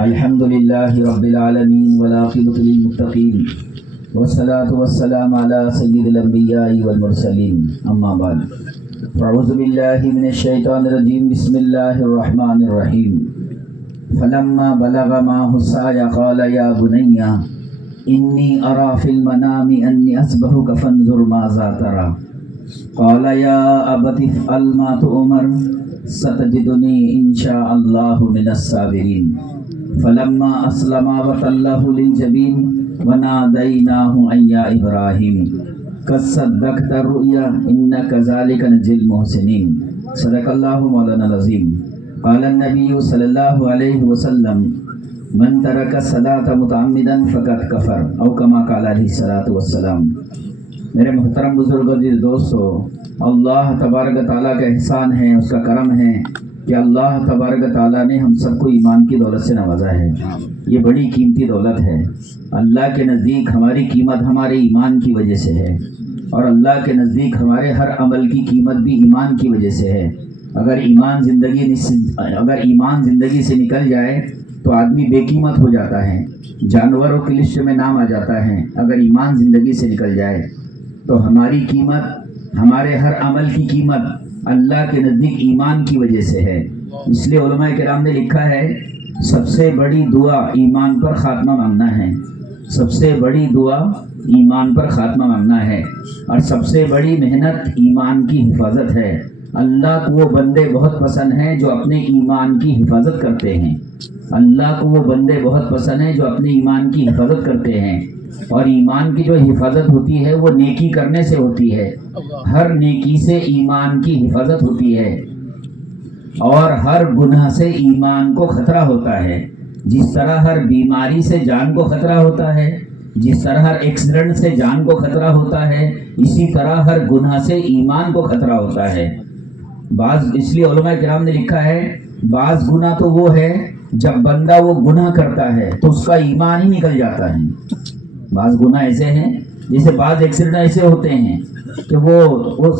الحمد للہ رب العالمین والعاقبۃ للمتقین والصلاة والسلام علی سید الانبیاء والمرسلین اما بعد اعوذ باللہ من الشیطان الرجیم بسم اللہ الرحمن الرحیم فلما بلغ معه السعی قال یا بنی انی اری فی المنام انی اصبحک فانظر ماذا تری قال یا ابت افعل ما تؤمر ستجدنی ان شاء اللہ من الصابرین فلما اسلما وتلہ للجبین ونادیناہ ان یا ابراہیم قد صدقت الرؤیا ان کذالک نجزی المحسنین صدق اللہ مولانا العظیم قال النبی صلی اللہ علیہ وسلم من ترک الصلاۃ متعمدا فقد کفر او کما قال علیہ الصلاۃ والسلام۔ میرے محترم بزرگوں عزیز دوستو، اللہ تبارک تعالیٰ کا احسان ہے، اس کا کرم ہے کہ اللہ تبارک تعالیٰ نے ہم سب کو ایمان کی دولت سے نوازا ہے۔ یہ بڑی قیمتی دولت ہے۔ اللہ کے نزدیک ہماری قیمت ہمارے ایمان کی وجہ سے ہے، اور اللہ کے نزدیک ہمارے ہر عمل کی قیمت بھی ایمان کی وجہ سے ہے۔ اگر ایمان زندگی سے نکل جائے تو آدمی بے قیمت ہو جاتا ہے، جانوروں کی لسٹ میں نام آ جاتا ہے۔ اگر ایمان زندگی سے نکل جائے تو ہماری قیمت، ہمارے ہر عمل کی قیمت اللہ کے نزدیک ایمان کی وجہ سے ہے۔ اس لیے علماء کرام نے لکھا ہے سب سے بڑی دعا ایمان پر خاتمہ مانگنا ہے، سب سے بڑی دعا ایمان پر خاتمہ مانگنا ہے، اور سب سے بڑی محنت ایمان کی حفاظت ہے۔ اللہ کو وہ بندے بہت پسند ہیں جو اپنے ایمان کی حفاظت کرتے ہیں۔ اللہ کو وہ بندے بہت پسند ہیں جو اپنے ایمان کی حفاظت کرتے ہیں، اور ایمان کی جو حفاظت ہوتی ہے وہ نیکی کرنے سے ہوتی ہے۔ ہر نیکی سے ایمان کی حفاظت ہوتی ہے، اور ہر گناہ سے ایمان کو خطرہ ہوتا ہے۔ جس طرح ہر بیماری سے جان کو خطرہ ہوتا ہے، جس طرح ہر ایکسیڈنٹ سے جان کو خطرہ ہوتا ہے، اسی طرح ہر گناہ سے ایمان کو خطرہ ہوتا ہے۔ اس لیے علماء کرام نے لکھا ہے بعض گناہ تو وہ ہے جب بندہ وہ گناہ کرتا ہے تو اس کا ایمان ہی نکل جاتا ہے۔ بعض گناہ ایسے ہیں، جیسے بعض ایکسیڈنٹ ایسے ہوتے ہیں کہ وہ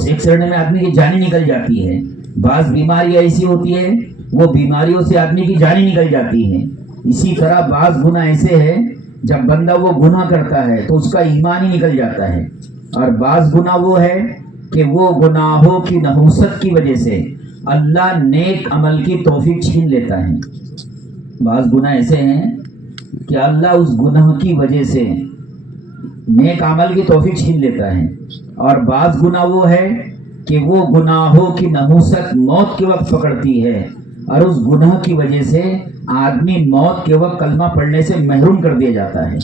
ایکسیڈنٹ میں آدمی کی جان ہی نکل جاتی ہے۔ بعض بیماری ایسی ہوتی ہے وہ بیماریوں سے آدمی کی جان ہی نکل جاتی ہے۔ اسی طرح بعض گناہ ایسے ہیں جب بندہ وہ گناہ کرتا ہے تو اس کا ایمان ہی نکل جاتا ہے، اور بعض گناہ وہ ہے کہ وہ گناہوں کی نحوست کی وجہ سے اللہ نیک عمل کی توفیق چھین لیتا ہے۔ بعض گناہ ایسے ہیں کہ اللہ اس گناہ کی وجہ سے نیک عمل کی توفیق چھین لیتا ہے، اور بعض گناہ وہ ہے کہ وہ گناہوں کی نحوست موت کے وقت پکڑتی ہے، اور اس گناہ کی وجہ سے آدمی موت کے وقت کلمہ پڑھنے سے محروم کر دیا جاتا ہے۔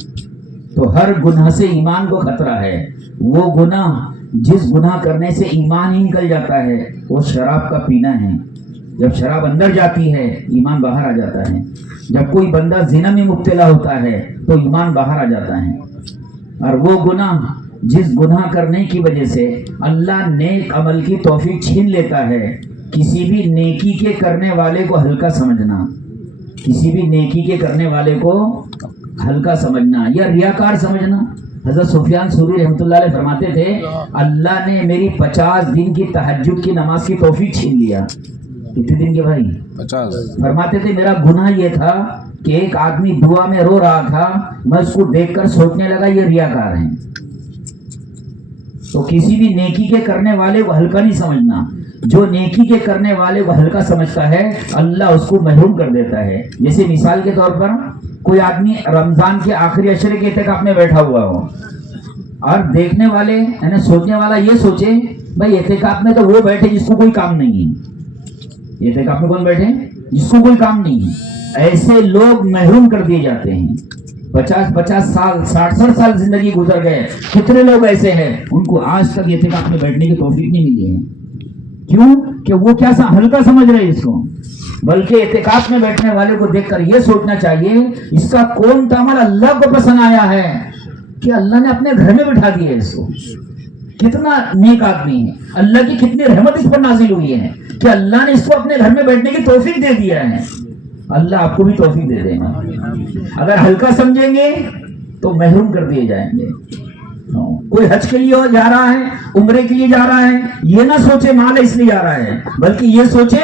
تو ہر گناہ سے ایمان کو خطرہ ہے۔ وہ گناہ جس گناہ کرنے سے ایمان ہی نکل جاتا ہے وہ شراب کا پینا ہے۔ جب شراب اندر جاتی ہے ایمان باہر آ جاتا ہے۔ جب کوئی بندہ زنا میں مبتلا ہوتا ہے تو ایمان باہر آ جاتا ہے۔ اور وہ گناہ جس گناہ کرنے کی وجہ سے اللہ نیک عمل کی توفیق چھین لیتا ہے، کسی بھی نیکی کے کرنے والے کو ہلکا سمجھنا، کسی بھی نیکی کے کرنے والے کو ہلکا سمجھنا یا ریاکار سمجھنا۔ حضرت سفیان ثوری رحمۃ اللہ علیہ فرماتے تھے اللہ نے میری 50 دن کی تہجد کی نماز کی توفیق چھین لیا۔ کتنے دن کے بھائی؟ 50۔ فرماتے تھے میرا گناہ یہ تھا کہ ایک آدمی دعا میں رو رہا تھا، میں اس کو دیکھ کر سوچنے لگا یہ ریاکار ہیں۔ تو کسی بھی نیکی کے کرنے والے کو ہلکا نہیں سمجھنا۔ جو نیکی کے کرنے والے کو ہلکا سمجھتا ہے اللہ اس کو محروم کر دیتا ہے۔ جیسے مثال کے طور پر کوئی آدمی رمضان کے آخری عشرے کے اعتکاف میں بیٹھا ہوا ہو، اور دیکھنے والے یعنی سوچنے والا یہ سوچے بھائی اعتکاف میں تو وہ بیٹھے جس کو کوئی کام نہیں ہے۔ اعتکاف میں کون بیٹھے؟ جس کو کوئی کام نہیں ہے۔ ایسے لوگ محروم کر دیے جاتے ہیں۔ 50 سال 60 سال زندگی گزر گئے، کتنے لوگ ایسے ہیں ان کو آج تک اعتکاف میں بیٹھنے کی توفیق نہیں ملی ہے۔ کیوں کہ وہ کیا ہلکا سمجھ رہے اس کو، بلکہ اعتکاف میں بیٹھنے والے کو دیکھ کر یہ سوچنا چاہیے اس کا کون سا عمل اللہ کو پسند آیا ہے کہ اللہ نے اپنے گھر میں بٹھا دیا ہے اس کو۔ کتنا نیک آدمی ہے، اللہ کی کتنی رحمت اس پر نازل ہوئی ہے کہ اللہ نے اس کو اپنے گھر میں بیٹھنے کی توفیق دے دیا ہے۔ اللہ آپ کو بھی توفیق دے دے گا۔ اگر ہلکا سمجھیں گے تو محروم کر دیے جائیں گے۔ کوئی حج کے لیے جا رہا ہے، عمرے کے لیے جا رہا ہے، یہ نہ سوچے مال اس لیے جا رہا ہے، بلکہ یہ سوچے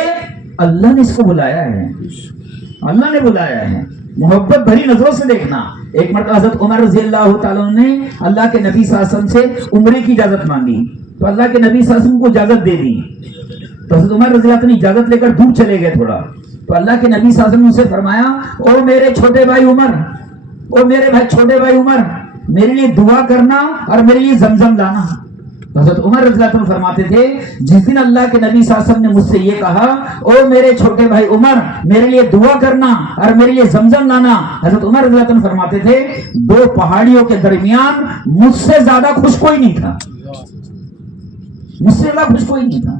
اللہ نے اس کو بلایا ہے, اللہ نے بلایا ہے. محبت بھری نظروں سے دیکھنا. ایک مرتبہ حضرت عمر رضی اللہ تعالیٰ نے اللہ کے نبی صلی اللہ علیہ وسلم سے عمرے کی اجازت مانگی, تو اللہ کے نبی صلی اللہ علیہ وسلم کو اجازت دے دی. تو حضرت عمر رضی اللہ عنہ نے اجازت لے کر دور چلے گئے تھوڑا, تو اللہ کے نبی صلی اللہ علیہ وسلم نے ان سے فرمایا, او میرے چھوٹے بھائی عمر, او میرے چھوٹے بھائی عمر, میرے لیے دعا کرنا اور میرے لیے زمزم لانا. حضرت عمر رضی اللہ عنہ فرماتے تھے, جس دن اللہ کے نبی صلی اللہ علیہ وسلم نے مجھ سے یہ کہا, او میرے چھوٹے بھائی عمر, میرے لیے دعا کرنا اور میرے لیے زمزم لانا, حضرت عمر رضی اللہ عنہ فرماتے تھے, دو پہاڑیوں کے درمیان مجھ سے زیادہ خوش کوئی نہیں تھا, مجھ سے زیادہ خوش کوئی نہیں تھا.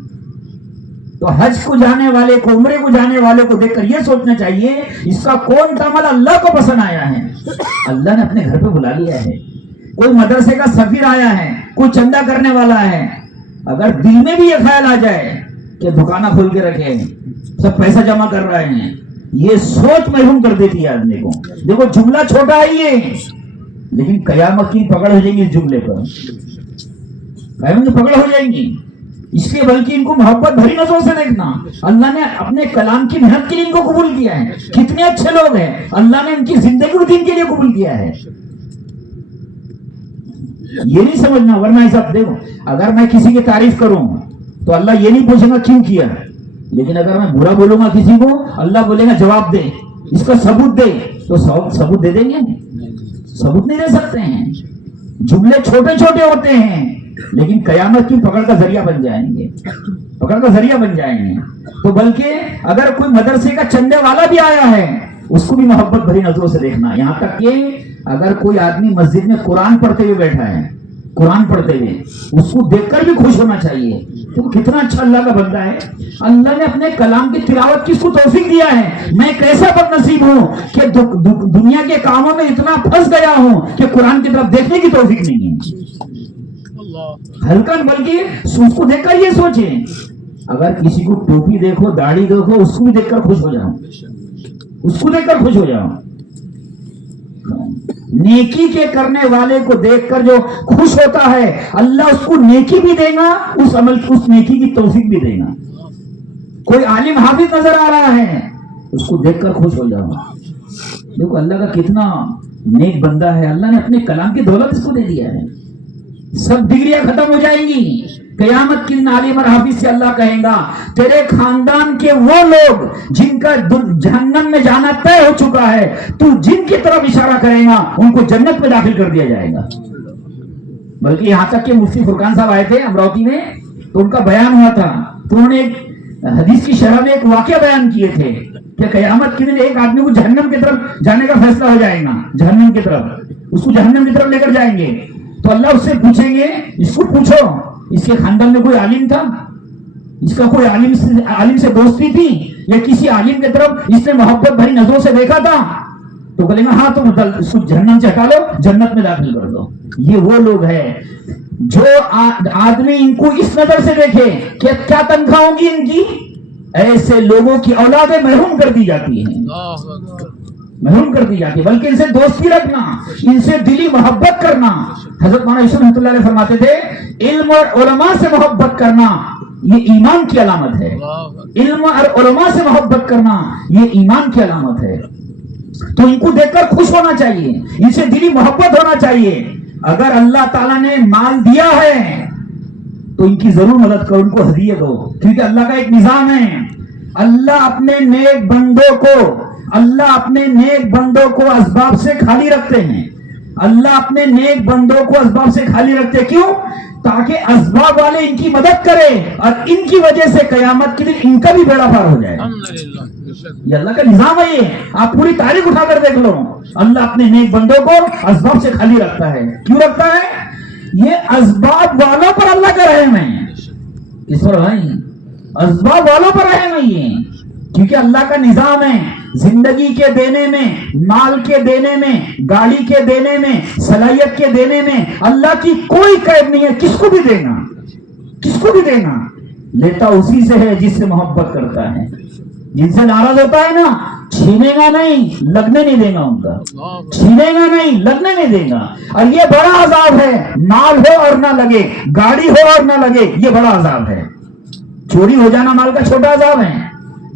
تو حج کو جانے والے کو, عمرے کو جانے والے کو دیکھ کر یہ سوچنا چاہیے, اس کا کون سا عمل اللہ کو پسند آیا ہے. اللہ نے اپنے گھر پہ بلا لیا ہے. کوئی مدرسے کا سفیر آیا ہے, کوئی چندہ کرنے والا ہے, اگر دل میں بھی یہ خیال آ جائے کہ دکانہ کھول کے رکھے, سب پیسہ جمع کر رہے ہیں, یہ سوچ محروم کر دیتی ہے آدمی کو. دیکھو جملہ چھوٹا ہے یہ, لیکن قیامت کی پکڑ ہو جائیں گی اس جملے پر, قیامت کی پکڑ ہو جائیں گی. اس لیے بلکہ ان کو محبت بھری نظروں سے دیکھنا. اللہ نے اپنے کلام کی محنت کے لیے ان کو قبول کیا ہے. کتنے اچھے لوگ ہیں, اللہ نے ان کی زندگی کو دین کے لیے قبول کیا ہے. یہ نہیں سمجھنا, ورنہ ایسا دیکھو, اگر میں کسی کی تعریف کروں تو اللہ یہ نہیں پوچھے گا کیوں کیا, لیکن اگر میں برا بولوں گا کسی کو, اللہ بولے گا جواب دے, اس کا ثبوت دے, تو ثبوت دے دیں گے, ثبوت نہیں دے سکتے ہیں. جملے چھوٹے چھوٹے ہوتے ہیں لیکن قیامت کی پکڑ کا ذریعہ بن جائیں گے, پکڑ کا ذریعہ بن جائیں گے. تو بلکہ اگر کوئی مدرسے کا چندے والا بھی آیا ہے, اس کو بھی محبت بھری نظروں سے دیکھنا. یہاں تک کہ اگر کوئی آدمی مسجد میں قرآن پڑھتے ہوئے بیٹھا ہے, قرآن پڑھتے ہوئے, اس کو دیکھ کر بھی خوش ہونا چاہیے. تو کتنا اچھا اللہ کا بندہ ہے. اللہ نے اپنے کلام کی تلاوت کی اس کو توفیق دیا ہے. میں کیسا بد نصیب ہوں کہ دنیا کے کاموں میں اتنا پھنس گیا ہوں کہ قرآن کی طرف دیکھنے کی توفیق نہیں ہے. ہلکا, بلکہ اس کو دیکھ کر یہ سوچیں, اگر کسی کو ٹوپی دیکھو, داڑھی دیکھو, اس کو بھی دیکھ کر خوش ہو جاؤ, اس کو دیکھ کر خوش ہو جاؤ. نیکی کے کرنے والے کو دیکھ کر جو خوش ہوتا ہے, اللہ اس کو نیکی بھی دے گا, اس عمل اس نیکی کی توفیق بھی دے گا. کوئی عالم حافظ نظر آ رہا ہے, اس کو دیکھ کر خوش ہو جاؤ. دیکھو اللہ کا کتنا نیک بندہ ہے. اللہ نے اپنے کلام کی دولت اس کو دے دیا ہے. سب ڈگریاں ختم ہو جائیں گی. قیامت کے دن عالم اور حافظ سے اللہ کہیں گا, تیرے خاندان کے وہ لوگ جن کا جہنم میں جانا طے ہو چکا ہے, تو جن کی طرف اشارہ کرے گا ان کو جنت میں داخل کر دیا جائے گا. بلکہ یہاں تک کہ مفتی فرقان صاحب آئے تھے امراوتی میں, تو ان کا بیان ہوا تھا, تو انہوں نے ایک حدیث کی شرح میں ایک واقعہ بیان کیے تھے کہ قیامت کے دن ایک آدمی کو جہنم کی طرف جانے کا فیصلہ ہو جائے گا, جہنم کی طرف, اس کو جہنم کی طرف لے کر جائیں گے. تو اللہ اس سے پوچھیں گے, اس کو پوچھو اس کے خاندان میں کوئی عالم تھا, اس کا کوئی عالم سے دوستی تھی, یا کسی عالم کی طرف اس نے محبت بھری نظروں سے دیکھا تھا؟ تو بولیں گے ہاں, تو اس کو جہنم سے ہٹا لو, جنت میں داخل کر دو. یہ وہ لوگ ہیں جو آدمی ان کو اس نظر سے دیکھے کہ کیا تنخواہ ہوگی ان کی, ایسے لوگوں کی اولادیں محروم کر دی جاتی ہیں, محروم کر دی جاتی ہے. بلکہ ان سے دوستی رکھنا, ان سے دلی محبت کرنا. حضرت مولانا یوسف رحمۃ اللہ علیہ فرماتے تھے, علم اور علماء سے محبت کرنا یہ ایمان کی علامت ہے. علم اور علماء سے محبت کرنا یہ ایمان کی علامت ہے. تو ان کو دیکھ کر خوش ہونا چاہیے, ان سے دلی محبت ہونا چاہیے. اگر اللہ تعالیٰ نے مال دیا ہے تو ان کی ضرور مدد کرو, ان کو ہدیہ دو, کیونکہ اللہ کا ایک نظام ہے. اللہ اپنے نیک بندوں کو اسباب سے خالی رکھتے ہیں. اللہ اپنے نیک بندوں کو اسباب سے خالی رکھتے ہیں. کیوں؟ تاکہ اسباب والے ان کی مدد کرے اور ان کی وجہ سے قیامت کے دن ان کا بھی بیڑا پار ہو جائے. یہ اللہ کا نظام ہے. یہ آپ پوری تاریخ اٹھا کر دیکھ لو, اللہ اپنے نیک بندوں کو اسباب سے خالی رکھتا ہے. کیوں رکھتا ہے؟ یہ اسباب والوں پر اللہ کا رحم ہے. کس پر بھائی؟ اسباب والوں پر رحم ہے یہ, کیونکہ اللہ کا نظام ہے. زندگی کے دینے میں, مال کے دینے میں, گاڑی کے دینے میں, صلاحیت کے دینے میں اللہ کی کوئی قید نہیں ہے. کس کو بھی دینا, کس کو بھی دینا, لیتا اسی سے ہے جس سے محبت کرتا ہے. جن سے ناراض ہوتا ہے نا, چھینے گا نہیں, لگنے نہیں دے گا. ان کا چھینے گا نہیں, لگنے نہیں دے گا. اور یہ بڑا عذاب ہے, مال ہو اور نہ لگے, گاڑی ہو اور نہ لگے, یہ بڑا عذاب ہے. چوری ہو جانا مال کا چھوٹا عذاب ہے,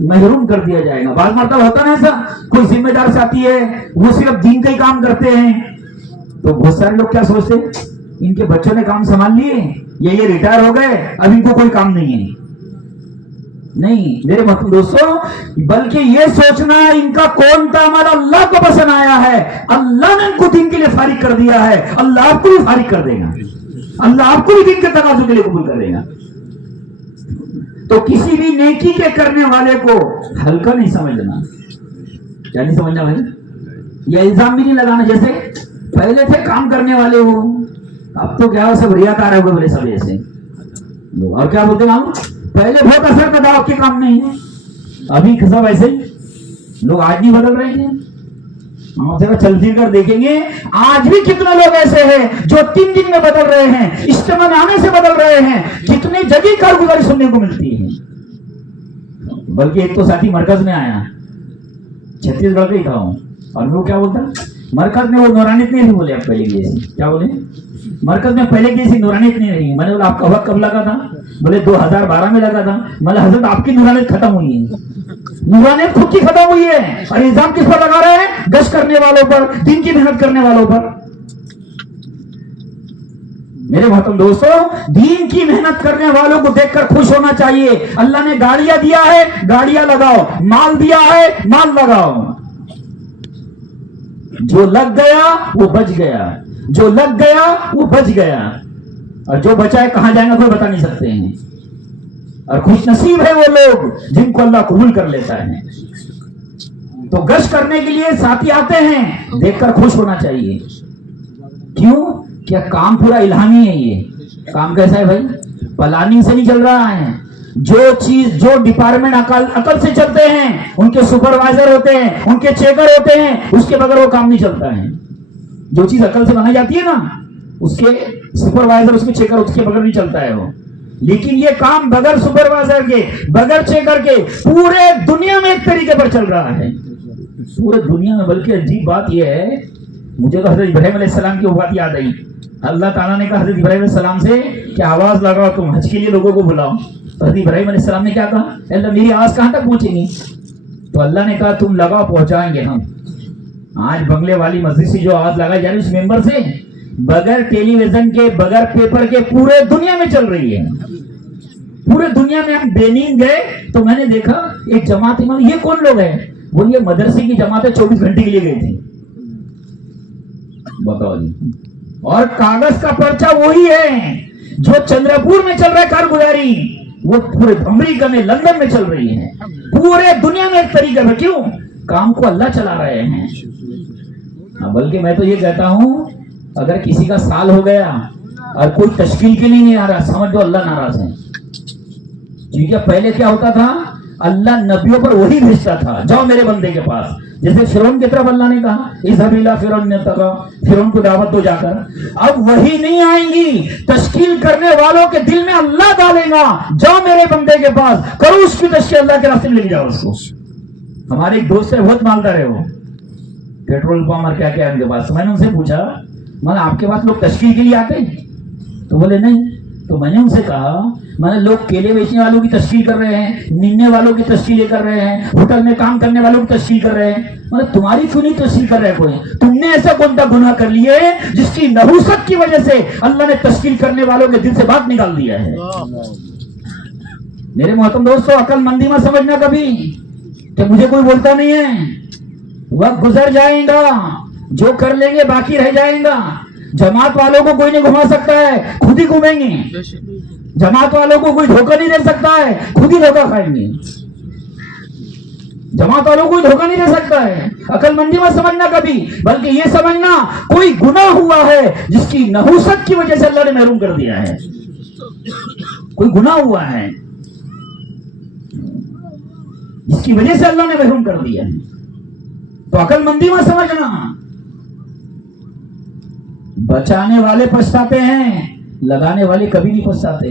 محروم کر دیا جائے گا. بعض مرتبہ ہوتا نا ایسا, کوئی ذمہ دار ساتھی ہے وہ صرف دین کا ہی کام کرتے ہیں, تو بہت سارے لوگ کیا سوچتے ان کے بچوں نے کام سنبھال لیے یا یہ ریٹائر ہو گئے اب ان کو کوئی کام نہیں ہے. نہیں میرے محترم دوستوں, بلکہ یہ سوچنا ان کا کون تھا ہمارا اللہ کو پسند آیا ہے, اللہ نے ان کو دین کے لیے فارغ کر دیا ہے, اللہ آپ کو بھی فارغ کر دے گا, اللہ آپ کو بھی دین کے تقاضوں کے لیے قبول کر دے گا. تو کسی بھی نیکی کے کرنے والے کو ہلکا نہیں سمجھنا. کیا نہیں سمجھنا بھائی؟ یہ الزام بھی نہیں لگانا جیسے پہلے تھے کام کرنے والے ہو, اب تو کیا سب ریاکار ہو گئے بولے سب ایسے. اور کیا بولتے معلوم, پہلے بہت اثر تھا آپ کے کام نہیں ہے, ابھی سب ایسے ہی لوگ آج بھی بدل رہے ہیں. ہم چلتی کر دیکھیں گے آج بھی کتنے لوگ ایسے ہیں جو 3 دن میں بدل رہے ہیں, اجتماع آنے سے بدل رہے ہیں, کتنی جگہ کارگزاری سننے کو ملتی ہے. بلکہ ایک تو ساتھی مرکز میں آیا, چھتیس گڑھ کا ہی تھا ہوں, اور وہ کیا بولتا مرکز میں وہ نورانیت نہیں بولے, آپ پہلے کی ایسی کیا بولے مرکز میں پہلے کی ایسی نورانیت نہیں رہی. میں نے بولا آپ کا وقت کب لگا تھا؟ بولے 2012 میں لگا تھا. مطلب حضرت آپ کی نورانیت ختم ہوئی ہے, نورانیت خود کی ختم ہوئی ہے, اور الزام کس پر لگا رہے ہیں؟ گشت کرنے والوں پر, دین کی محنت کرنے والوں پر. میرے محترم دوستوں, دین کی محنت کرنے والوں کو دیکھ کر خوش ہونا چاہیے. اللہ نے گاڑیاں دیا ہے, گاڑیاں لگاؤ, مال دیا ہے, مال لگاؤ. جو لگ گیا وہ بچ گیا, جو لگ گیا وہ بچ گیا, اور جو بچا ہے کہاں جائیں گا کوئی بتا نہیں سکتے ہیں. اور خوش نصیب ہے وہ لوگ جن کو اللہ قبول کر لیتا ہے. تو گشت کرنے کے لیے ساتھی آتے ہیں, دیکھ کر خوش ہونا چاہیے. کیوں؟ کیا کام پورا الہامی ہے. یہ کام کیسا ہے بھائی؟ پلاننگ سے نہیں چل رہا ہے. جو چیز جو ڈپارٹمنٹ عقل سے چلتے ہیں, ان کے سپروائزر ہوتے ہیں, ان کے چیکر ہوتے ہیں, اس کے بغیر وہ کام نہیں چلتا ہے. جو چیز عقل سے بنائی جاتی ہے نا, اس کے سپروائزر, اس کے چیکر, اس کے بغیر نہیں چلتا ہے وہ. لیکن یہ کام بغیر سپروائزر کے, بغیر چیکر کے پورے دنیا میں ایک طریقے پر چل رہا ہے, پورے دنیا میں. بلکہ عجیب بات یہ ہے, مجھے تو حضرت ابراہیم علیہ السلام کی وہ بات یاد آئی. اللہ تعالیٰ نے کہا حضرت ابراہیم علیہ السلام سے کہ آواز لگاؤ, تم حج کے لیے لوگوں کو بلاؤ. تو حضرت ابراہیم علیہ السلام نے کیا کہا, اللہ میری آواز کہاں تک پہنچے گی؟ تو اللہ نے کہا تم لگاؤ, پہنچائیں گے ہم. آج بنگلے والی مسجد سے جو آواز لگائی جا رہی ہے اس ممبر سے, بغیر ٹیلی ویژن کے, بغیر پیپر کے, پورے دنیا میں چل رہی ہے. پورے دنیا میں. ہم بینین گئے تو میں نے دیکھا ایک جماعت, یہ کون لوگ ہیں؟ وہ یہ مدرسے کی جماعت 24 گھنٹے کے لیے گئی تھی. بتاؤ جی. اور کاغذ کا پرچہ وہی ہے جو چندرپور میں چل رہا ہے کارگزاری, وہ پورے امریکہ میں, لندن میں چل رہی ہے. پورے دنیا میں ایک طریقہ ہے. کیوں؟ کام کو اللہ چلا رہے ہیں. بلکہ میں تو یہ کہتا ہوں, اگر کسی کا سال ہو گیا اور کوئی تشکیل کے لیے نہیں آ رہا, سمجھ جو اللہ ناراض ہے. کیونکہ پہلے کیا ہوتا تھا, اللہ نبیوں پر وہی بھیجتا تھا, جاؤ میرے بندے کے پاس. جیسے فرعون کی طرف اللہ نے کہا اذهب الى فرعون, فرعون کو دعوت دو جا کر. اب وہی نہیں آئیں گی, تشکیل کرنے والوں کے دل میں اللہ ڈالے گا, جاؤ میرے بندے کے پاس, کرو اس کی تشکیل, اللہ کے راستے میں لے جاؤ اس کو. ہمارے ایک دوست ہے, بہت مالدار ہے, وہ پیٹرول پمپ اور کیا کیا ان کے پاس. میں نے ان سے پوچھا, میں آپ کے پاس لوگ تشکیل کے لیے آتے ہیں؟ تو بولے نہیں. تو میں نے ان سے کہا, میں نے لوگ کیلے بیچنے والوں کی تشکیل کر رہے ہیں, نننے والوں کی تشکیلیں کر رہے ہیں, ہوٹل میں کام کرنے والوں کی تشکیل کر رہے ہیں, مطلب تمہاری کیوں نہیں تشکیل کر رہے کوئی؟ تم نے ایسا کون سا گناہ کر لیے جس کی نحوست کی وجہ سے اللہ نے تشکیل کرنے والوں کے دل سے بات نکال دیا ہے. میرے محترم دوستو, عقل مندی میں سمجھنا کبھی کہ مجھے کوئی بولتا نہیں ہے. وقت گزر جائے گا, جو کر لیں گے باقی رہ جائے گا. جماعت والوں کو کوئی نہیں گھما سکتا ہے, خود ہی گھومیں گے. جماعت والوں کو کوئی دھوکہ نہیں دے سکتا ہے, خود ہی دھوکہ کھائیں گے. جماعت والوں کو کوئی دھوکہ نہیں دے سکتا ہے. عقل مندی میں سمجھنا کبھی, بلکہ یہ سمجھنا کوئی گناہ ہوا ہے جس کی نحوست کی وجہ سے اللہ نے محروم کر دیا ہے. کوئی گناہ ہوا ہے جس کی وجہ سے اللہ نے محروم کر دیا ہے. تو عقل مندی میں سمجھنا. بچانے والے پچھتاتے ہیں, لگانے والے کبھی نہیں پچھتاتے.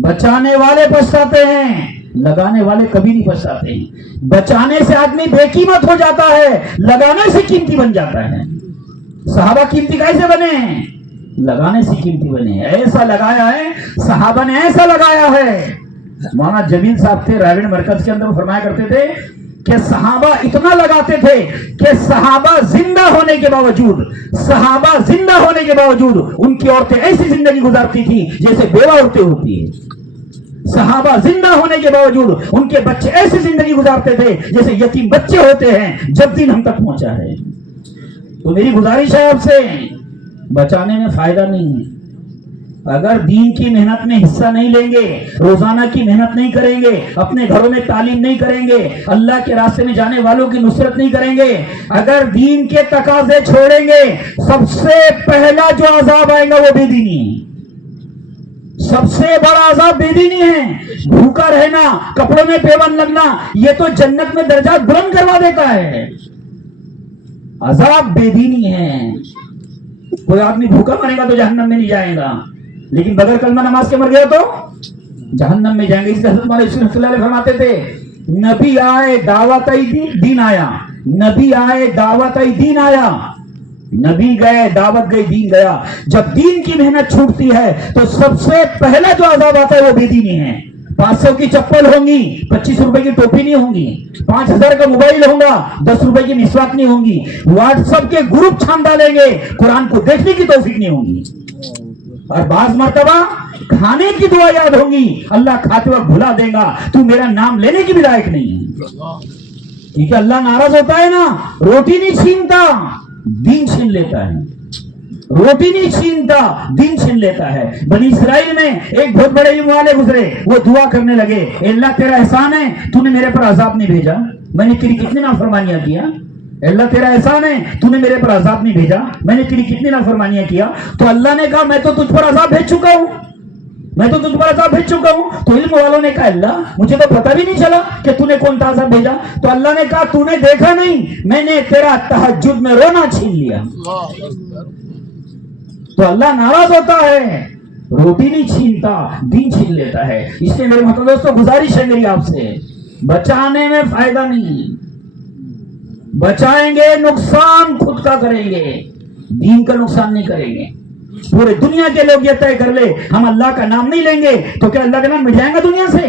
بچانے والے پچھتاتے ہیں, لگانے والے کبھی نہیں پچھتاتے ہیں. بچانے سے آدمی بے قیمت ہو جاتا ہے, لگانے سے قیمتی بن جاتا ہے. صحابہ قیمتی کیسے بنے ہیں؟ لگانے سے قیمتی بنے. ایسا لگایا ہے صحابہ نے, ایسا لگایا ہے مولانا جمیل صاحب تھے راویڑ مرکز کے اندر، فرمایا کرتے تھے کہ صحابہ اتنا لگاتے تھے کہ صحابہ زندہ ہونے کے باوجود ان کی عورتیں ایسی زندگی گزارتی تھی جیسے بیوہ عورتیں ہوتی ہیں. صحابہ زندہ ہونے کے باوجود ان کے بچے ایسی زندگی گزارتے تھے جیسے یتیم بچے ہوتے ہیں جب دین ہم تک پہنچا ہے. تو میری گزارش ہے آپ سے، بچانے میں فائدہ نہیں ہے. اگر دین کی محنت میں حصہ نہیں لیں گے، روزانہ کی محنت نہیں کریں گے، اپنے گھروں میں تعلیم نہیں کریں گے، اللہ کے راستے میں جانے والوں کی نصرت نہیں کریں گے، اگر دین کے تقاضے چھوڑیں گے، سب سے پہلا جو عذاب آئے گا وہ بے دینی ہے. سب سے بڑا عذاب بے دینی ہے. بھوکا رہنا، کپڑوں میں پیون لگنا، یہ تو جنت میں درجات بلند کروا دیتا ہے. عذاب بے دینی ہے. کوئی آدمی بھوکا مرے گا تو جہنم میں نہیں جائے گا، لیکن بغیر کلمہ نماز کے مر گیا تو جہنم میں جائیں گے. اس لیے حضرت مولانا یوسف رحمۃ اللہ علیہ فرماتے تھے، نبی آئے دعوت دین آیا، نبی آئے دعوت دین آیا، نبی گئے دعوت گئی دین گیا. جب دین کی محنت چھوٹتی ہے تو سب سے پہلا جو عذاب آتا ہے وہ بے دینی ہے. 500 کی چپل ہوں گی، 25 روپے کی ٹوپی نہیں ہوں گی، 5000 کا موبائل ہوگا، 10 روپے کی مسواک نہیں ہوں گی، واٹس ایپ کے گروپ چھان ڈالیں گے، قرآن کو دیکھنے کی توفیق نہیں ہوگی، اور بعض مرتبہ کھانے کی دعا یاد ہوگی، اللہ کھاتے وقت بھلا دے گا، تو میرا نام لینے کی بھی لائق نہیں ہے. کیونکہ اللہ ناراض ہوتا ہے نا. روٹی نہیں چھینتا، دین چھین لیتا ہے. روٹی نہیں چھینتا، دین چھین لیتا ہے. بنی اسرائیل میں ایک بہت بڑے علم والے گزرے، وہ دعا کرنے لگے، اللہ تیرا احسان ہے تو نے میرے پر عذاب نہیں بھیجا، میں نے تیری کتنی نافرمانیاں کیا. اللہ تیرا احسان ہے تو نے میرے پر عذاب نہیں بھیجا، میں نے تیری کتنی نافرمانیاں کیا. تو اللہ نے کہا میں تو تجھ پر عذاب بھیج چکا ہوں، میں تو تجھ پر عذاب بھیج چکا ہوں. تو علم والوں نے کہا اللہ مجھے تو پتہ بھی نہیں چلا کہ تو نے کون سا عذاب بھیجا. تو اللہ نے کہا تو نے دیکھا نہیں، میں نے تیرا تہجد میں رونا چھین لیا. تو اللہ ناراض ہوتا ہے، روٹی نہیں چھینتا، دین چھین لیتا ہے. اس لیے میرے محترم دوستو گزارش ہے میری آپ سے، بچانے میں فائدہ نہیں، بچائیں گے نقصان خود کا کریں گے، دین کا نقصان نہیں کریں گے. پورے دنیا کے لوگ یہ طے کر لے ہم اللہ کا نام نہیں لیں گے تو کیا اللہ کا نام مٹ جائے گا دنیا سے؟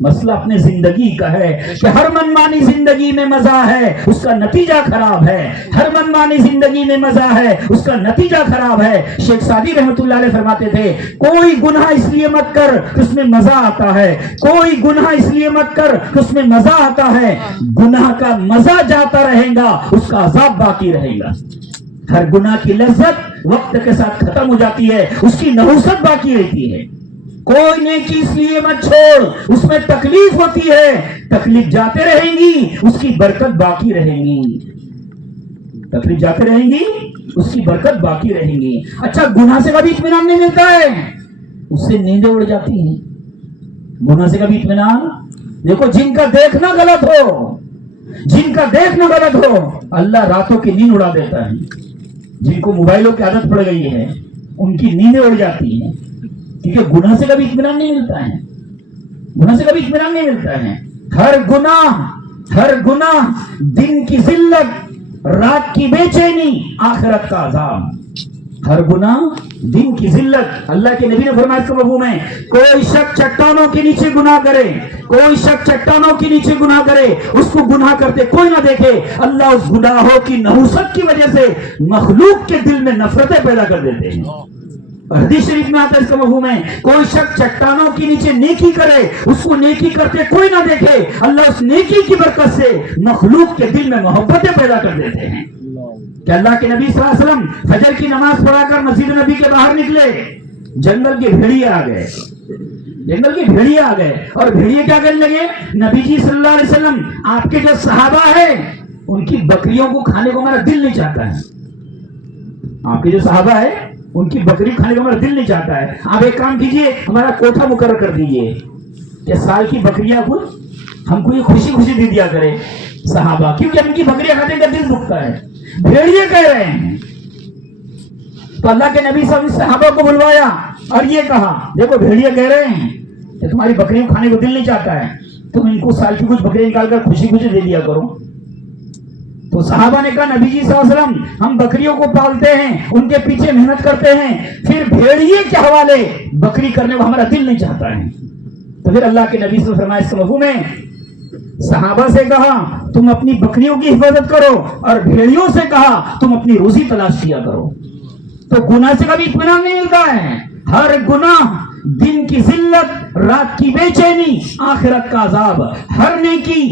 مسئلہ اپنے زندگی کا ہے کہ ہر منمانی زندگی میں مزہ ہے، اس کا نتیجہ خراب ہے. ہر منمانی زندگی میں مزہ ہے، اس کا نتیجہ خراب ہے. شیخ سعدی رحمۃ اللہ علیہ فرماتے تھے کوئی گناہ اس لیے مت کر کہ اس میں مزہ آتا ہے، کوئی گناہ اس لیے مت کر کہ اس میں مزہ آتا ہے. گناہ کا مزہ جاتا رہے گا، اس کا عذاب باقی رہے گا. ہر گناہ کی لذت وقت کے ساتھ ختم ہو جاتی ہے، اس کی نحوست باقی رہتی ہے. کوئی نیکی اس لیے مت چھوڑ، اس میں تکلیف ہوتی ہے، تکلیف جاتے رہیں گی، اس کی برکت باقی رہیں گی. تکلیف جاتے رہیں گی، اس کی برکت باقی رہیں گی. اچھا گناہ سے کبھی اطمینان نہیں ملتا ہے، اس سے نیندیں اڑ جاتی ہیں. گناہ سے کبھی اطمینان، دیکھو جن کا دیکھنا غلط ہو، جن کا دیکھنا غلط ہو اللہ راتوں کی نیند اڑا دیتا ہے. جن کو موبائلوں کی عادت پڑ گئی ہے ان کی نیندیں اڑ جاتی ہیں، کیونکہ گناہ سے کبھی اطمینان نہیں ملتا ہے. گناہ سے کبھی اطمینان نہیں ملتا ہے. ہر گناہ دن کی ذلت، رات کی بے چینی، آخرت کا عذاب. ہر گناہ دن کی ذلت. اللہ کے نبی نے فرمایا اس کا مفہوم ہے کوئی شخص چٹانوں کے نیچے گناہ کرے، کوئی شخص چٹانوں کے نیچے گناہ کرے، اس کو گناہ کرتے کوئی نہ دیکھے، اللہ اس گناہوں کی نحوست کی وجہ سے مخلوق کے دل میں نفرتیں پیدا کر دیتے ہیں. حدیث شریف میں آتا ہے اس کا مفہوم ہے کوئی شخص چٹانوں کے نیچے نیکی کرے، اس کو نیکی کرتے کوئی نہ دیکھے، اللہ اس نیکی کی برکت سے مخلوق کے دل میں محبتیں پیدا کر دیتے ہیں. کہ اللہ کے نبی صلی اللہ علیہ وسلم فجر کی نماز پڑھا کر مسجد نبی کے باہر نکلے، جنگل کے بھیڑیے آ گئے، جنگل کے بھیڑیے آ گئے، اور بھیڑیے کیا کرنے لگے؟ نبی جی صلی اللہ علیہ وسلم آپ کے جو صحابہ ہیں ان کی بکریوں کو کھانے کو ہمارا دل نہیں چاہتا ہے. آپ کے جو صحابہ ہیں ان کی بکری کھانے کو ہمارا دل نہیں چاہتا ہے. آپ ایک کام کیجئے، ہمارا کوٹھا مقرر کر دیجئے کہ سال کی بکریاں کو ہم کو یہ خوشی خوشی دے دیا کرے صحابہ، کیونکہ ان کی بکریاں کھانے کا دل دکھتا ہے. بھیڑیے کہہ رہے ہیں. تو اللہ کے نبی صاحب صحابہ کو بلوایا اور یہ کہا دیکھو بھیڑیے کہہ رہے ہیں کہ تمہاری بکریوں کھانے کو دل نہیں چاہتا ہے، تم ان کو سال کی کچھ بکریاں نکال کر خوشی خوشی دے دیا کرو. تو صحابہ نے کہا نبی جی صلی اللہ علیہ وسلم ہم بکریوں کو پالتے ہیں، ان کے پیچھے محنت کرتے ہیں، پھر بھیڑیے کے حوالے بکری کرنے کو ہمارا دل نہیں چاہتا ہے. تو پھر اللہ کے نبی سے فرمایا اس کا مفہوم ہے، صحابہ سے کہا تم اپنی بکریوں کی حفاظت کرو، اور بھیڑیوں سے کہا تم اپنی روزی تلاش کیا کرو۔ تو گناہ سے کبھی اطمینان نہیں ملتا ہے، ہر گناہ دن کی ذلت، رات کی بے چینی، آخرت کا عذاب، ہر نیکی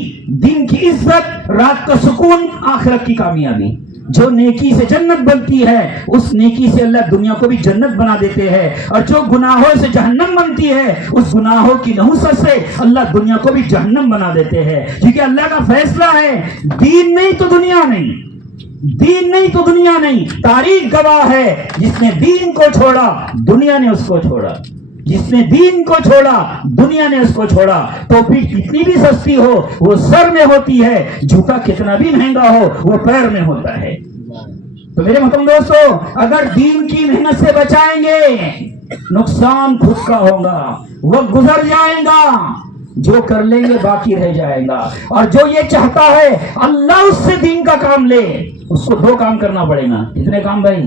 دن کی عزت، رات کا سکون، آخرت کی کامیابی۔ جو نیکی سے جنت بنتی ہے اس نیکی سے اللہ دنیا کو بھی جنت بنا دیتے ہیں، اور جو گناہوں سے جہنم بنتی ہے اس گناہوں کی نحوست سے اللہ دنیا کو بھی جہنم بنا دیتے ہیں، کیونکہ اللہ کا فیصلہ ہے دین نہیں تو دنیا نہیں، دین نہیں تو دنیا نہیں۔ تاریخ گواہ ہے، جس نے دین کو چھوڑا دنیا نے اس کو چھوڑا، جس نے دین کو چھوڑا دنیا نے اس کو چھوڑا۔ تو پھر کتنی بھی سستی ہو وہ سر میں ہوتی ہے، جوتا کتنا بھی مہنگا ہو وہ پیر میں ہوتا ہے۔ تو میرے محترم دوستو، اگر دین کی محنت سے بچائیں گے نقصان خود کا ہوگا، وقت گزر جائے گا، جو کر لیں گے باقی رہ جائے گا۔ اور جو یہ چاہتا ہے اللہ اس سے دین کا کام لے، اس کو دو کام کرنا پڑے گا۔ کتنے کام بھائی؟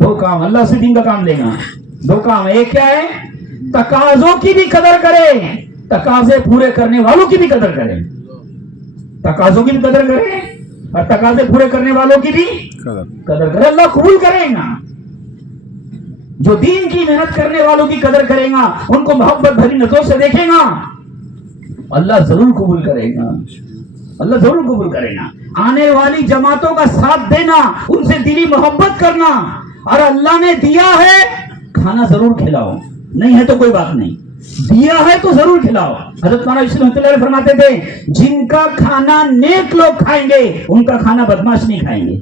دو کام۔ اللہ سے دین کا کام لے گا، دو کام۔ ایک کیا ہے؟ تقاضوں کی بھی قدر کرے، تقاضے پورے کرنے والوں کی بھی قدر کرے، تقاضوں کی بھی قدر کرے اور تقاضے پورے کرنے والوں کی بھی قدر کرے۔ اللہ قبول کرے گا۔ جو دین کی محنت کرنے والوں کی قدر کرے گا، ان کو محبت بھری نظروں سے دیکھے گا، اللہ ضرور قبول کرے گا، اللہ ضرور قبول کرے گا۔ آنے والی جماعتوں کا ساتھ دینا، ان سے دلی محبت کرنا، اور اللہ نے دیا ہے کھانا ضرور کھلاؤ، نہیں ہے تو کوئی بات نہیں، دیا ہے تو ضرور کھلاؤ۔ حضرت مولانا یوسف رحمۃ اللہ علیہ فرماتے تھے جن کا کھانا نیک لوگ کھائیں گے ان کا کھانا بدماش نہیں کھائیں گے۔